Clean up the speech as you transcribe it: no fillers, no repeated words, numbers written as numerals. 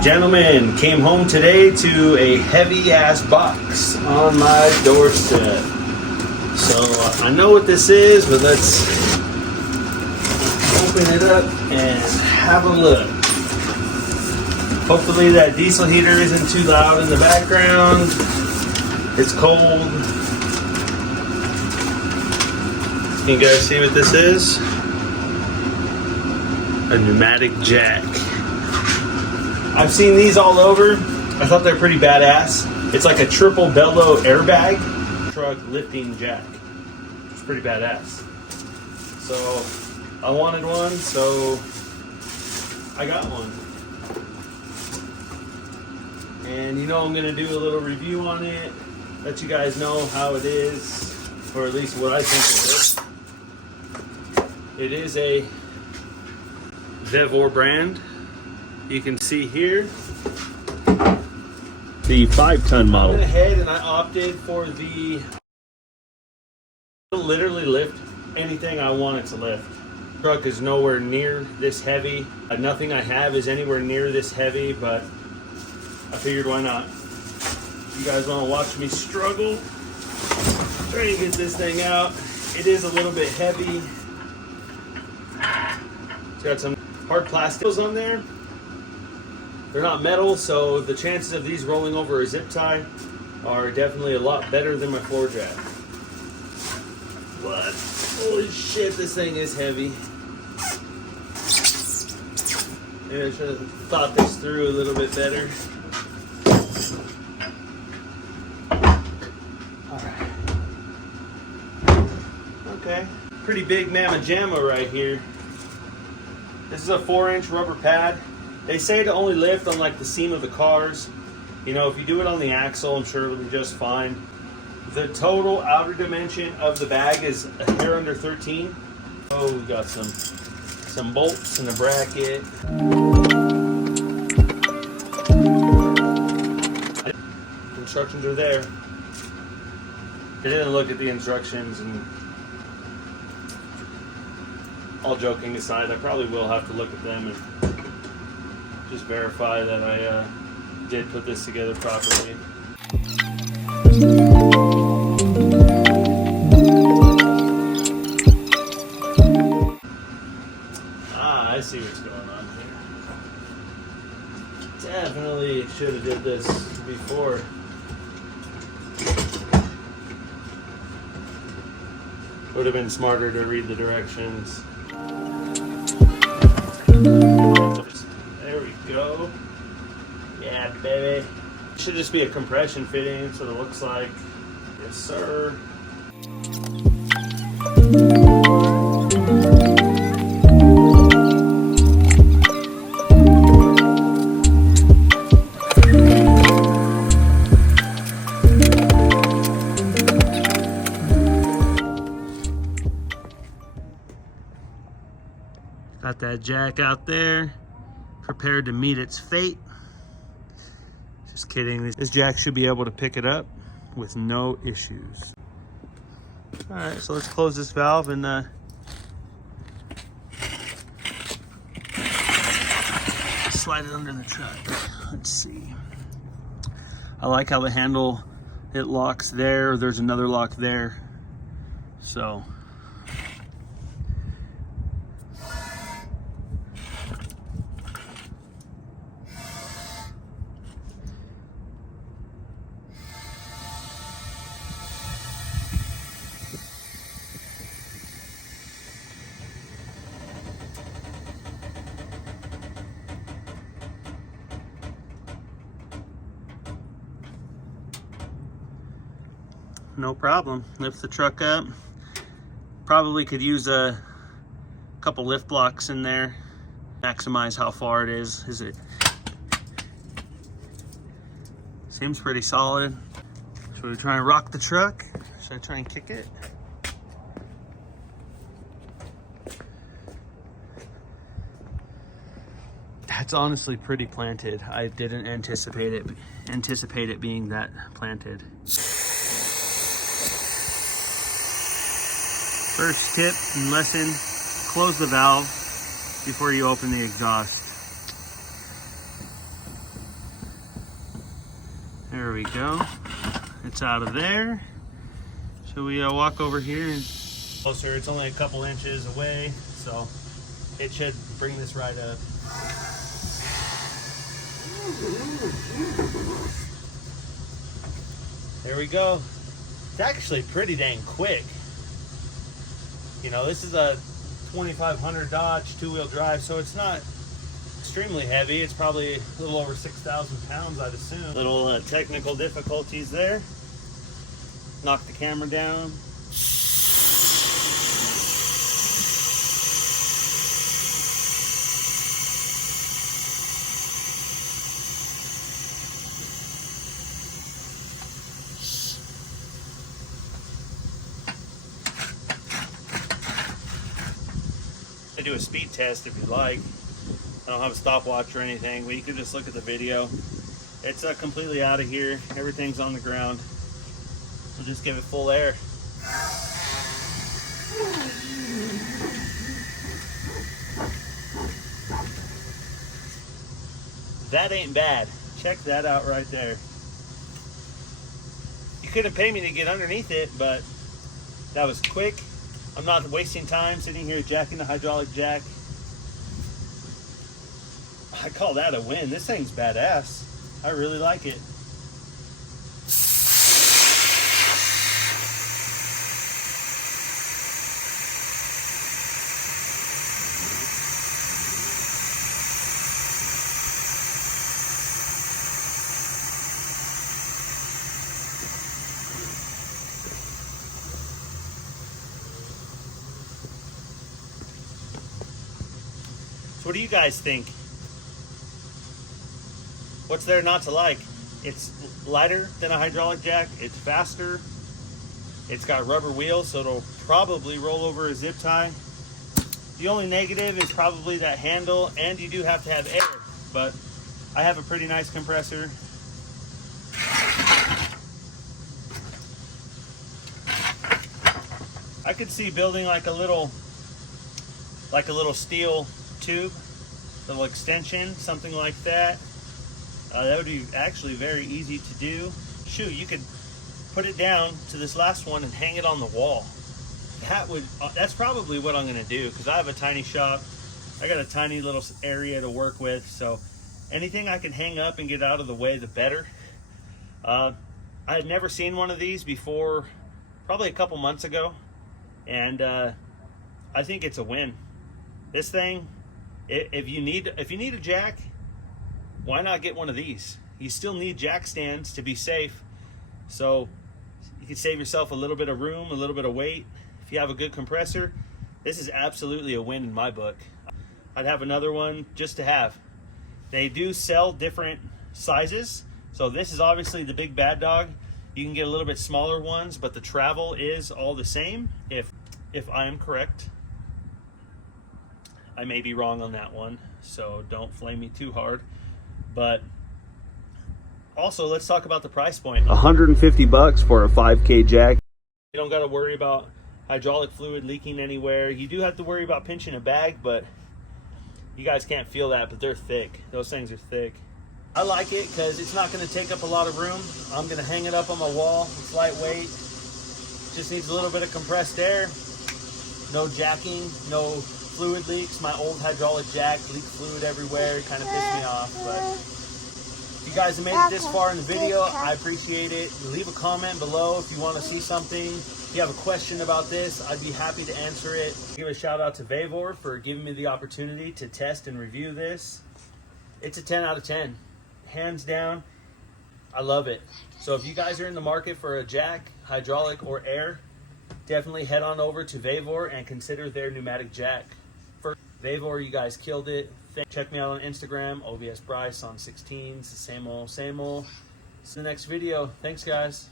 and gentlemen, came home today to a heavy ass box on my doorstep. So I know what this is, but let's open it up and have a look. Hopefully that diesel heater isn't too loud in the background. It's cold. Can you guys see what this is? A pneumatic jack. I've seen these all over. I thought they're pretty badass. It's like a triple bellow airbag truck lifting jack. It's pretty badass. So I wanted one, so I got one. And you know I'm gonna do a little review on it, let you guys know how it is, or at least what I think of it. It is a Vevor brand. You can see here the 5-ton model. I went ahead and I opted for the literally lift anything I wanted to lift. The truck is nowhere near this heavy. Nothing I have is anywhere near this heavy, but I figured why not. You guys want to watch me struggle? Trying to get this thing out. It is a little bit heavy. It's got some hard plastics on there. They're not metal, so the chances of these rolling over a zip tie are definitely a lot better than my floor jack. But holy shit, this thing is heavy. Maybe I should have thought this through a little bit better. Alright. Okay. Pretty big mamma jamma right here. This is a 4-inch rubber pad. They say to only lift on like the seam of the cars. You know, if you do it on the axle, I'm sure it'll be just fine. The total outer dimension of the bag is a hair under 13. Oh, we got some bolts and a bracket. Instructions are there. I didn't look at the instructions, and all joking aside, I probably will have to look at them and just verify that I did put this together properly. Ah, I see what's going on here. Definitely should have did this before. Would have been smarter to read the directions. There we go. Yeah, baby. Should just be a compression fitting, that's what it looks like. Yes, sir. Got that jack out there, prepared to meet its fate. Just kidding. This jack should be able to pick it up with no issues. All right, so let's close this valve and slide it under the truck. Let's see. I like how the handle, it locks there. There's another lock there. So no problem. Lift the truck up. Probably could use a couple lift blocks in there. Maximize how far it is. Seems pretty solid. Should we try and rock the truck? Should I try and kick it? That's honestly pretty planted. I didn't anticipate it being that planted. First tip and lesson, close the valve before you open the exhaust. There we go. It's out of there. So we walk over here and closer. It's only a couple inches away, so it should bring this right up. There we go. It's actually pretty dang quick. You know, this is a 2500 Dodge two-wheel drive, so it's not extremely heavy. It's probably a little over 6,000 pounds, I'd assume. Little technical difficulties there. Knock the camera down. I do a speed test if you'd like. I don't have a stopwatch or anything, but you can just look at the video. It's completely out of here. Everything's on the ground. We'll just give it full air. That ain't bad. Check that out right there. You couldn't pay me to get underneath it, but that was quick. I'm not wasting time sitting here jacking the hydraulic jack. I call that a win. This thing's badass. I really like it. So what do you guys think? What's there not to like? It's lighter than a hydraulic jack. It's faster. It's got rubber wheels, so it'll probably roll over a zip tie. The only negative is probably that handle, and you do have to have air, but I have a pretty nice compressor. I could see building like a little steel tube, little extension, something like that. That would be actually very easy to do. Shoot, you could put it down to this last one and hang it on the wall. That's probably what I'm gonna do, because I have a tiny shop. I got a tiny little area to work with, so anything I can hang up and get out of the way, the better. I had never seen one of these before, probably a couple months ago, and I think it's a win. This thing, if you need a jack, why not get one of these? You still need jack stands to be safe, so you can save yourself a little bit of room, a little bit of weight. If you have a good compressor, this is absolutely a win in my book. I'd have another one just to have. They do sell different sizes, so this is obviously the big bad dog. You can get a little bit smaller ones, but the travel is all the same, if I am correct. I may be wrong on that one, so don't flame me too hard. But also, let's talk about the price point. $150 for a 5K jack. You don't got to worry about hydraulic fluid leaking anywhere. You do have to worry about pinching a bag, but you guys can't feel that, but they're thick. Those things are thick. I like it because it's not going to take up a lot of room. I'm going to hang it up on my wall. It's lightweight. Just needs a little bit of compressed air. No jacking, no fluid leaks. My old hydraulic jack leaked fluid everywhere. It kind of pissed me off, but if you guys have made it this far in the video, I appreciate it. Leave a comment below if you want to see something. If you have a question about this, I'd be happy to answer it. Give a shout out to Vevor for giving me the opportunity to test and review this. It's a 10 out of 10. Hands down, I love it. So if you guys are in the market for a jack, hydraulic or air, definitely head on over to Vevor and consider their pneumatic jack. For Vevor, you guys killed it. Check me out on Instagram, OBS Bryce on 16s. Same old, same old. See you in the next video. Thanks, guys.